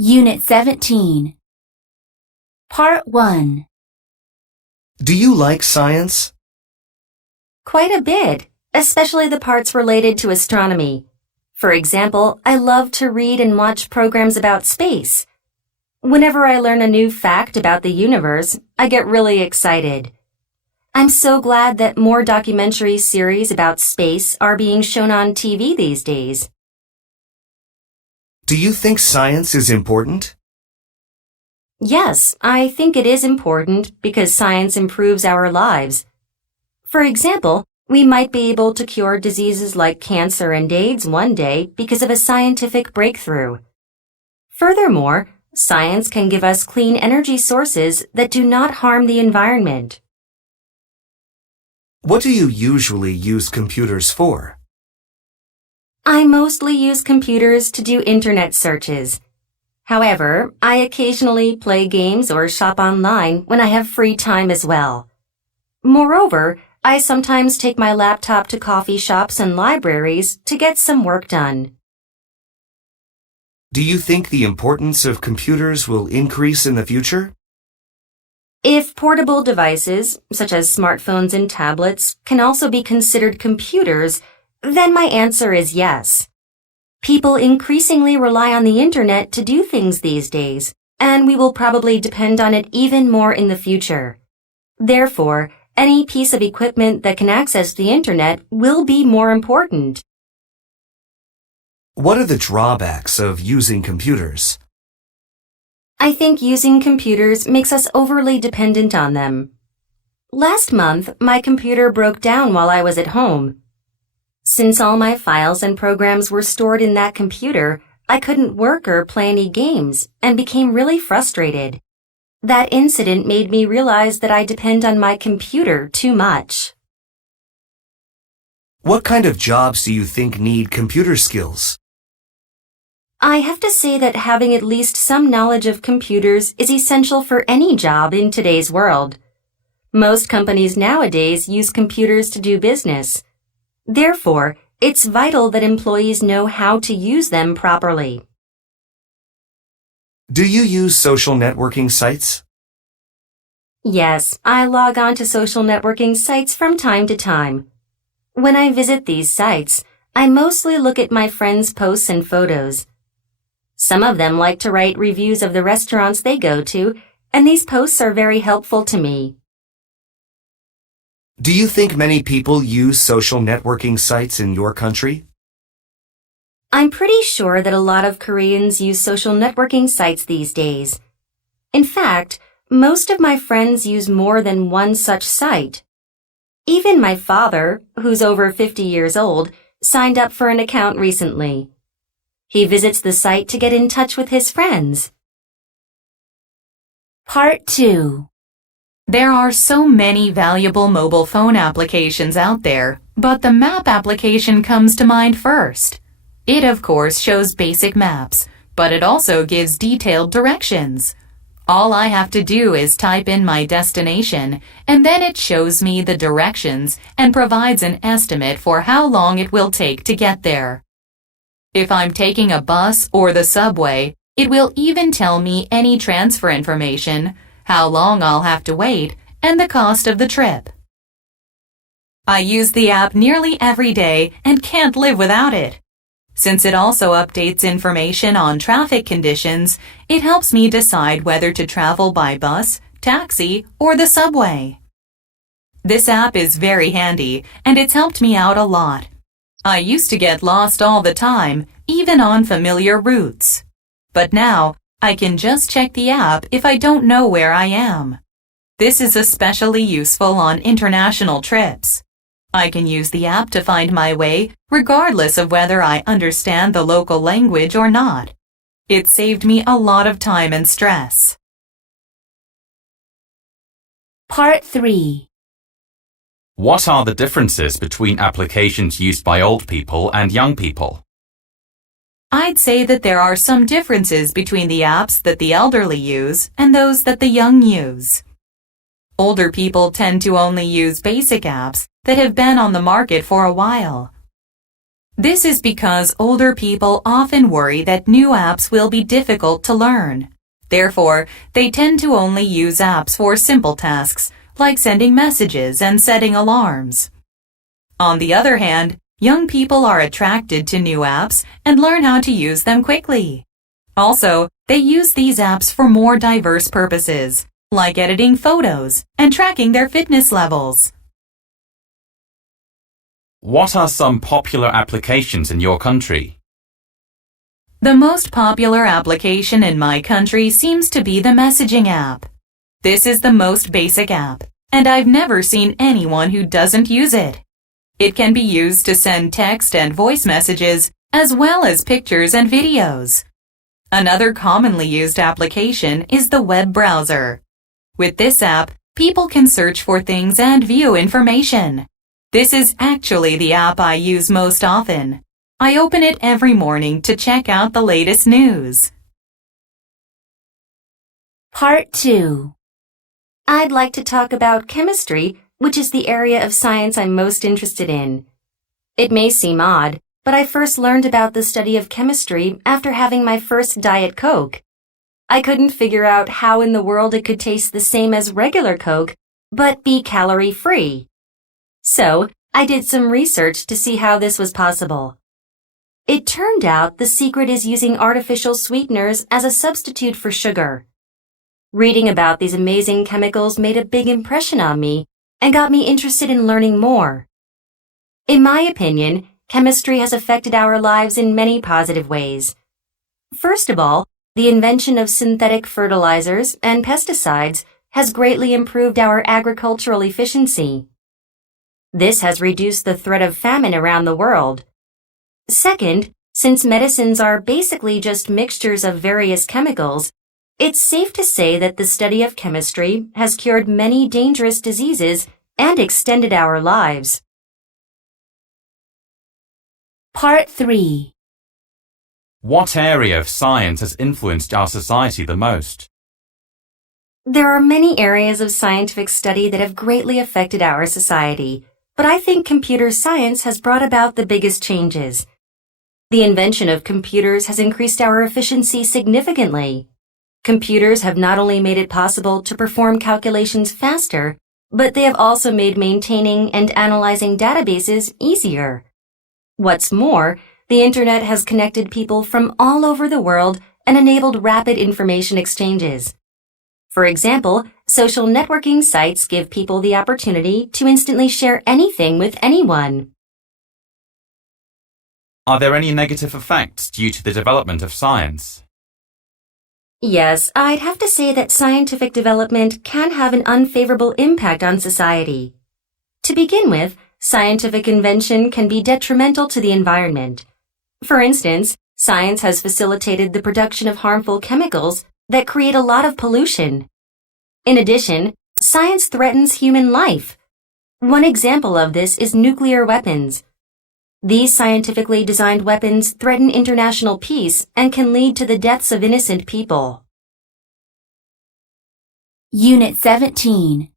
Unit 17. Part 1. Do you like science? Quite a bit, especially the parts related to astronomy. For example, I love to read and watch programs about space. Whenever I learn a new fact about the universe, I get really excited. I'm so glad that more documentary series about space are being shown on TV these days. Do you think science is important? Yes, I think it is important because science improves our lives. For example, we might be able to cure diseases like cancer and AIDS one day because of a scientific breakthrough. Furthermore, science can give us clean energy sources that do not harm the environment. What do you usually use computers for? I mostly use computers to do internet searches. However, I occasionally play games or shop online when I have free time as well. Moreover, I sometimes take my laptop to coffee shops and libraries to get some work done. Do you think the importance of computers will increase in the future? If portable devices, such as smartphones and tablets, can also be considered computers, then my answer is yes. People increasingly rely on the internet to do things these days, and we will probably depend on it even more in the future. Therefore, any piece of equipment that can access the internet will be more important. What are the drawbacks of using computers? I think using computers makes us overly dependent on them. Last month, my computer broke down while I was at home. Since all my files and programs were stored in that computer, I couldn't work or play any games and became really frustrated. That incident made me realize that I depend on my computer too much. What kind of jobs do you think need computer skills? I have to say that having at least some knowledge of computers is essential for any job in today's world. Most companies nowadays use computers to do business. Therefore, it's vital that employees know how to use them properly. Do you use social networking sites? Yes, I log on to social networking sites from time to time. When I visit these sites, I mostly look at my friends' posts and photos. Some of them like to write reviews of the restaurants they go to, and these posts are very helpful to me. Do you think many people use social networking sites in your country? I'm pretty sure that a lot of Koreans use social networking sites these days. In fact, most of my friends use more than one such site. Even my father, who's over 50 years old, signed up for an account recently. He visits the site to get in touch with his friends. Part 2. There are so many valuable mobile phone applications out there, but the map application comes to mind first. It, of course, shows basic maps, but it also gives detailed directions. All I have to do is type in my destination, and then it shows me the directions and provides an estimate for how long it will take to get there. If I'm taking a bus or the subway, it will even tell me any transfer information, how long I'll have to wait, and the cost of the trip. I use the app nearly every day and can't live without it. Since it also updates information on traffic conditions, it helps me decide whether to travel by bus, taxi, or the subway. This app is very handy, and it's helped me out a lot. I used to get lost all the time, even on familiar routes. But now, I can just check the app if I don't know where I am. This is especially useful on international trips. I can use the app to find my way regardless of whether I understand the local language or not. It saved me a lot of time and stress. Part 3. What are the differences between applications used by old people and young people? I'd say that there are some differences between the apps that the elderly use and those that the young use. Older people tend to only use basic apps that have been on the market for a while. This is because older people often worry that new apps will be difficult to learn. Therefore, they tend to only use apps for simple tasks, like sending messages and setting alarms. On the other hand, young people are attracted to new apps and learn how to use them quickly. Also, they use these apps for more diverse purposes, like editing photos and tracking their fitness levels. What are some popular applications in your country? The most popular application in my country seems to be the messaging app. This is the most basic app, and I've never seen anyone who doesn't use it. It can be used to send text and voice messages, as well as pictures and videos. Another commonly used application is the web browser. With this app, people can search for things and view information. This is actually the app I use most often. I open it every morning to check out the latest news. Part 2. I'd like to talk about chemistry, which is the area of science I'm most interested in. It may seem odd, but I first learned about the study of chemistry after having my first Diet Coke. I couldn't figure out how in the world it could taste the same as regular Coke, but be calorie-free. So, I did some research to see how this was possible. It turned out the secret is using artificial sweeteners as a substitute for sugar. Reading about these amazing chemicals made a big impression on me and got me interested in learning more. In my opinion, chemistry has affected our lives in many positive ways. First of all, the invention of synthetic fertilizers and pesticides has greatly improved our agricultural efficiency. This has reduced the threat of famine around the world. Second, since medicines are basically just mixtures of various chemicals, it's safe to say that the study of chemistry has cured many dangerous diseases and extended our lives. Part 3. What area of science has influenced our society the most? There are many areas of scientific study that have greatly affected our society, but I think computer science has brought about the biggest changes. The invention of computers has increased our efficiency significantly. Computers have not only made it possible to perform calculations faster, but they have also made maintaining and analyzing databases easier. What's more, the Internet has connected people from all over the world and enabled rapid information exchanges. For example, social networking sites give people the opportunity to instantly share anything with anyone. Are there any negative effects due to the development of science? Yes, I'd have to say that scientific development can have an unfavorable impact on society. To begin with, scientific invention can be detrimental to the environment. For instance, science has facilitated the production of harmful chemicals that create a lot of pollution. In addition, science threatens human life. One example of this is nuclear weapons. These scientifically designed weapons threaten international peace and can lead to the deaths of innocent people. Unit 17.